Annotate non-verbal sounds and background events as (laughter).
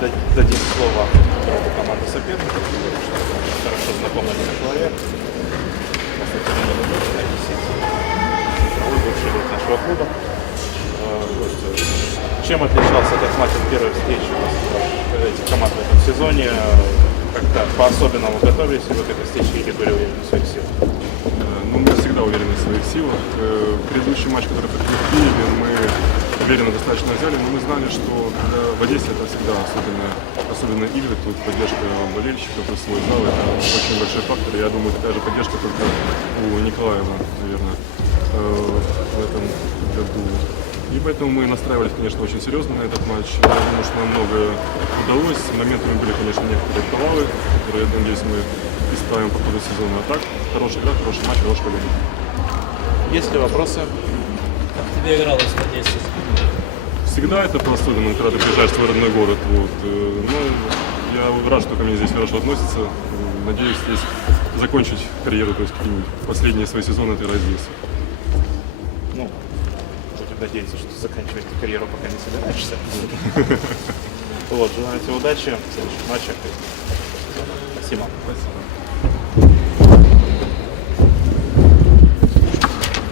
да- дадим слово другу команды соперников, что хорошо знакомый человек. Кстати, игровой бывший игрок нашего клуба. Э, э, Чем отличался этот матч от первой встречи у вас э, этих команд в этом сезоне? Как-то по-особенному готовились вы к этой встрече или были уверены в своих силах? Ну, мы всегда уверены в своих силах. Э, Предыдущий матч, который проходил в Киеве, мы уверенно достаточно взяли, но мы знали, что когда в Одессе это всегда особенно, особенно игры, тут поддержка болельщиков и свой зал, это очень большой фактор. Я думаю, такая же поддержка только у Николаева, наверное, э, в этом году. И поэтому мы настраивались, конечно, очень серьезно на этот матч. Я думаю, что нам многое удалось. Моментами были, конечно, некоторые провалы, которые, я надеюсь, мы исправим по ходу сезона. А так, хорошая игра, хороший матч, хорошая победа. Есть ли вопросы? Как тебе игралось в Одессе? Всегда это по-особенному, когда ты приезжаешь в свой родной город. Вот. э, Но я рад, что ко мне здесь хорошо относятся. Надеюсь здесь закончить карьеру, то есть какие-нибудь последние свои сезоны отыграть здесь. Ну, будем надеяться, что заканчивать карьеру пока не собираешься. (laughs) Вот, желаю тебе удачи в следующих матчах. Спасибо. Спасибо.